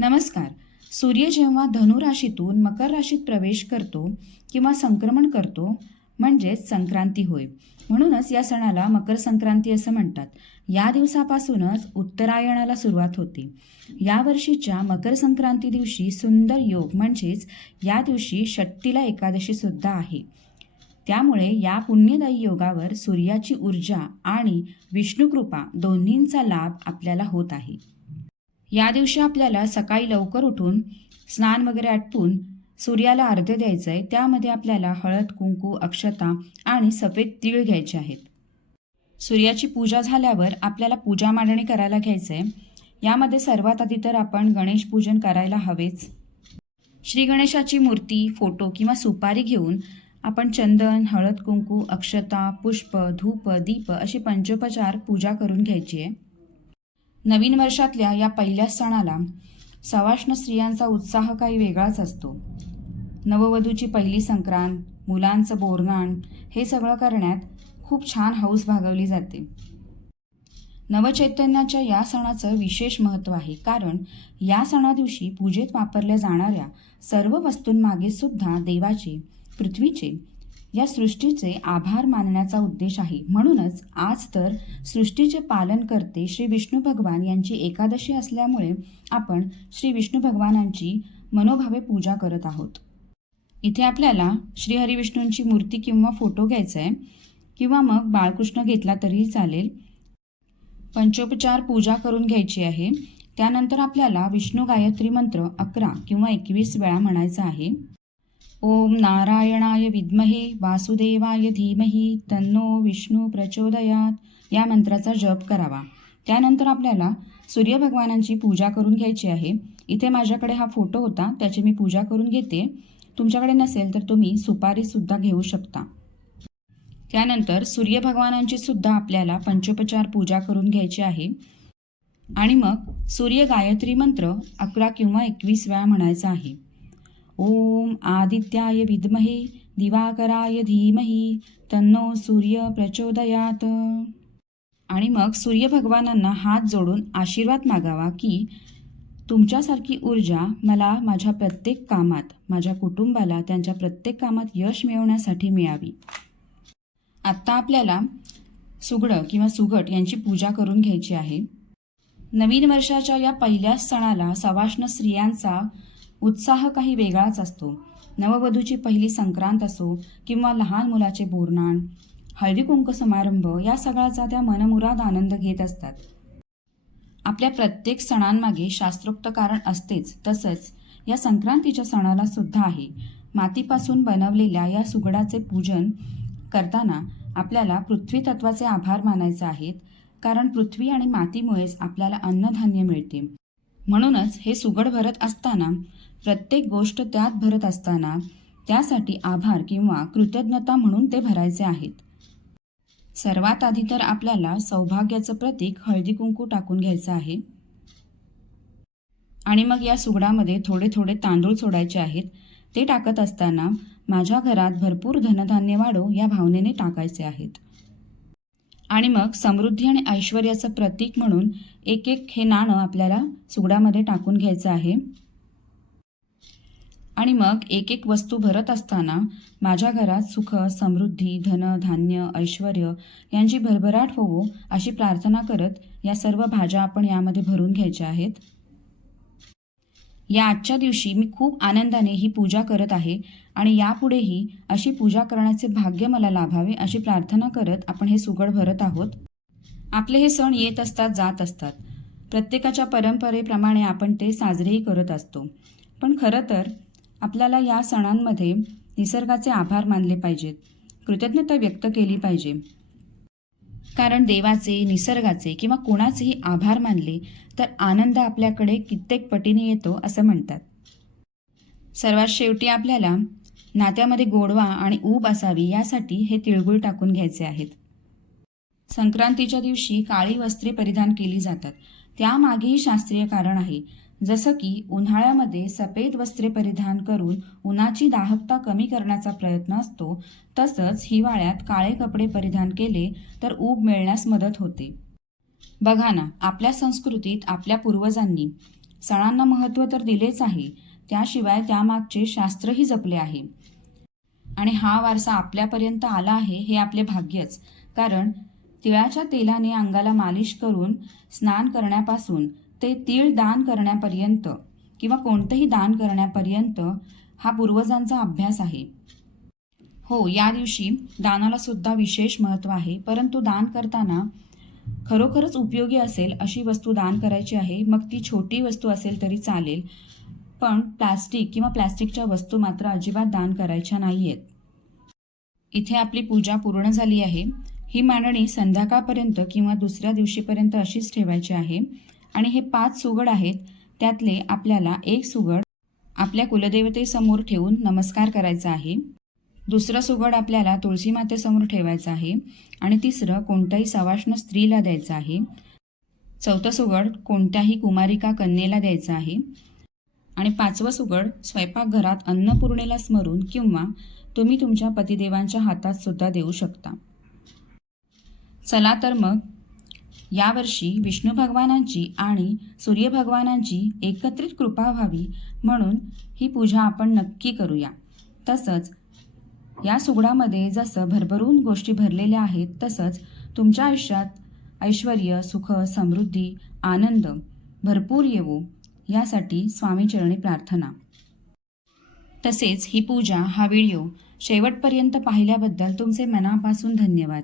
नमस्कार. सूर्य जेव्हा धनु राशीतून मकर राशीत प्रवेश करतो किंवा संक्रमण करतो म्हणजेच संक्रांती होय. म्हणूनच या सणाला मकर संक्रांती असं म्हणतात. या दिवसापासूनच उत्तरायणाला सुरुवात होते. या वर्षीच्या मकर संक्रांती दिवशी सुंदर योग म्हणजेच या दिवशी षट्टिला एकादशी सुद्धा आहे. त्यामुळे या पुण्यदायी योगावर सूर्याची ऊर्जा आणि विष्णुकृपा दोन्हींचा लाभ आपल्याला होत आहे. या दिवशी आपल्याला सकाळी लवकर उठून स्नान वगैरे आटपून सूर्याला अर्घ्य द्यायचं आहे. त्यामध्ये आपल्याला हळद, कुंकू, अक्षता आणि सफेद तीळ घ्यायचे आहेत. सूर्याची पूजा झाल्यावर आपल्याला पूजा मांडणी करायला घ्यायचं आहे. यामध्ये सर्वात आधी तर आपण गणेश पूजन करायला हवेच. श्री गणेशाची मूर्ती, फोटो किंवा सुपारी घेऊन आपण चंदन, हळद, कुंकू, अक्षता, पुष्प, धूप, दीप अशी पंचोपचार पूजा करून घ्यायची आहे. नवीन वर्षातल्या या पहिल्या सणाला सवाष्ण स्त्रियांचा उत्साह काही वेगळाच असतो. नववधूची पहिली संक्रांत, मुलांचं बोरनाण हे सगळं करण्यात खूप छान हौस भागवली जाते. नवचैतन्याच्या या सणाचं विशेष महत्त्व आहे, कारण या सणादिवशी पूजेत वापरल्या जाणाऱ्या सर्व वस्तूंमागे सुद्धा देवाचे, पृथ्वीचे, या सृष्टीचे आभार मानण्याचा उद्देश आहे. म्हणूनच आज तर सृष्टीचे पालन करते श्री विष्णू भगवान यांची एकादशी असल्यामुळे आपण श्री विष्णू भगवानांची मनोभावे पूजा करत आहोत. इथे आपल्याला श्री हरिविष्णूंची मूर्ती किंवा फोटो घ्यायचा आहे, किंवा मग बाळकृष्ण घेतला तरीही चालेल. पंचोपचार पूजा करून घ्यायची आहे. त्यानंतर आपल्याला विष्णू गायत्री मंत्र 11 किंवा 21 वेळा म्हणायचा आहे. ओम नारायणाय विद्महे वासुदेवाय धीमहि तन्नो विष्णू प्रचोदयात या मंत्राचा जप करावा. त्यानंतर आपल्याला सूर्यभगवानांची पूजा करून घ्यायची आहे. इथे माझ्याकडे हा फोटो होता, त्याची मी पूजा करून घेते. तुमच्याकडे नसेल तर तुम्ही सुपारीसुद्धा घेऊ शकता. त्यानंतर सूर्यभगवानांची सुद्धा आपल्याला पंचोपचार पूजा करून घ्यायची आहे. आणि मग सूर्य गायत्री मंत्र 11 किंवा 21 वेळा म्हणायचा आहे. ओम आदित्याय विद्महे दिवाकराय धीमहि तन्नो सूर्य प्रचोदयात. आणि मग सूर्य भगवानांना हात जोडून आशीर्वाद मागावा की तुमच्यासारखी ऊर्जा मला माझ्या प्रत्येक कामात, माझ्या कुटुंबाला त्यांच्या प्रत्येक कामात यश मिळवण्यासाठी मिळावी. आत्ता आपल्याला सुगडं किंवा सुगट यांची पूजा करून घ्यायची आहे. नवीन वर्षाच्या या पहिल्याच सणाला सवाष्ण स्त्रियांचा उत्साह काही वेगळाच असतो. नववधूची पहिली संक्रांत असो किंवा लहान मुलाचे बोरनाण, हळदी कुंकू समारंभ या सगळ्याचा त्या मनमुराद आनंद घेत असतात. आपल्या प्रत्येक सणांमागे शास्त्रोक्त कारण असतेच. तसंच या संक्रांतीच्या सणाला सुद्धा आहे. मातीपासून बनवलेल्या या सुगडाचे पूजन करताना आपल्याला पृथ्वी तत्वाचे आभार मानायचे आहेत, कारण पृथ्वी आणि मातीमुळेच आपल्याला अन्नधान्य मिळते. म्हणूनच हे सुगड भरत असताना, प्रत्येक गोष्ट त्यात भरत असताना त्यासाठी आभार किंवा कृतज्ञता म्हणून ते भरायचे आहेत. सर्वात आधी तर आपल्याला सौभाग्याचं प्रतीक हळदी कुंकू टाकून घ्यायचं आहे. आणि मग या सुगडामध्ये थोडे थोडे तांदूळ सोडायचे आहेत. ते टाकत असताना माझ्या घरात भरपूर धनधान्य वाढो या भावनेने टाकायचे आहेत. आणि मग समृद्धी आणि ऐश्वर्याचं प्रतीक म्हणून एक एक हे नाणं आपल्याला सुगडामध्ये टाकून घ्यायचं आहे. आणि मग एक एक वस्तू भरत असताना माझ्या घरात सुख, समृद्धी, धन, धान्य, ऐश्वर यांची भरभराट होवो अशी प्रार्थना करत या सर्व भाज्या आपण यामध्ये भरून घ्यायच्या आहेत. या आजच्या दिवशी मी खूप आनंदाने ही पूजा करत आहे आणि यापुढेही अशी पूजा करण्याचे भाग्य मला लाभावे अशी प्रार्थना करत आपण हे सुगड भरत आहोत. आपले हे सण येत असतात, जात असतात. प्रत्येकाच्या परंपरेप्रमाणे आपण ते साजरेही करत असतो. पण खरं तर आपल्याला या सणांमध्ये निसर्गाचे आभार मानले पाहिजेत, कृतज्ञता व्यक्त केली पाहिजे. कारण देवाचे, निसर्गाचे किंवा कोणाचेही आभार मानले तर आनंद आपल्याकडे कित्येक पटीने येतो असं म्हणतात. सर्वात शेवटी आपल्याला नात्यामध्ये गोडवा आणि ऊब असावी यासाठी हे तिळगुळ टाकून घ्यायचे आहेत. संक्रांतीच्या दिवशी काळी वस्त्रे परिधान केली जातात. त्यामागेही शास्त्रीय कारण आहे. जसं की उन्हाळ्यामध्ये सफेद वस्त्रे परिधान करून उन्हाची दाहकता कमी करण्याचा प्रयत्न असतो, तसंच हिवाळ्यात काळे कपडे परिधान केले तर ऊब मिळण्यास मदत होते. बघा ना, आपल्या संस्कृतीत आपल्या पूर्वजांनी सणांना महत्त्व तर दिलेच आहे, त्याशिवाय त्यामागचे शास्त्रही जपले आहे. आणि हा वारसा आपल्यापर्यंत आला आहे हे आपले भाग्यच. कारण तिळाच्या तेलाने अंगाला मालिश करून स्नान करण्यापासून ते तीळ दान करण्यापर्यंत किंवा कोणतंही दान करण्यापर्यंत हा पूर्वजांचा अभ्यास आहे. हो, या दिवशी दानाला सुद्धा विशेष महत्त्व आहे, परंतु दान करताना खरोखरच उपयोगी असेल अशी वस्तू दान करायची आहे. मग ती छोटी वस्तू असेल तरी चालेल, पण प्लास्टिक किंवा प्लास्टिकच्या वस्तू मात्र अजिबात दान करायच्या नाहीयेत. इथे आपली पूजा पूर्ण झाली आहे. ही मांडणी संध्याकाळपर्यंत किंवा दुसऱ्या दिवशीपर्यंत अशीच ठेवायची आहे. आणि हे 5 सुगड आहेत, त्यातले आपल्याला एक सुगड आपल्या कुलदेवतेसमोर ठेवून नमस्कार करायचा आहे. दुसरं सुगड आपल्याला तुळशी मातेसमोर ठेवायचं आहे आणि तिसरं कोणत्याही सवाष्ण स्त्रीला द्यायचं आहे. चौथं सुगड कोणत्याही कुमारिका कन्येला द्यायचं आहे आणि 5वं सुगड स्वयंपाकघरात अन्नपूर्णेला स्मरून किंवा तुम्ही तुमच्या पतिदेवांच्या हातात सुद्धा देऊ शकता. चला तर मग यावर्षी विष्णू भगवानांची आणि सूर्य भगवानांची एकत्रित कृपा व्हावी म्हणून ही पूजा आपण नक्की करूया. तसंच या सुगडामध्ये जसं भरभरून गोष्टी भरलेल्या आहेत, तसंच तुमच्या आयुष्यात ऐश्वर्य, सुख, समृद्धी, आनंद भरपूर येवो यासाठी स्वामीचरणी प्रार्थना. तसेच ही पूजा, हा व्हिडिओ शेवटपर्यंत पाहिल्याबद्दल तुमचे मनापासून धन्यवाद.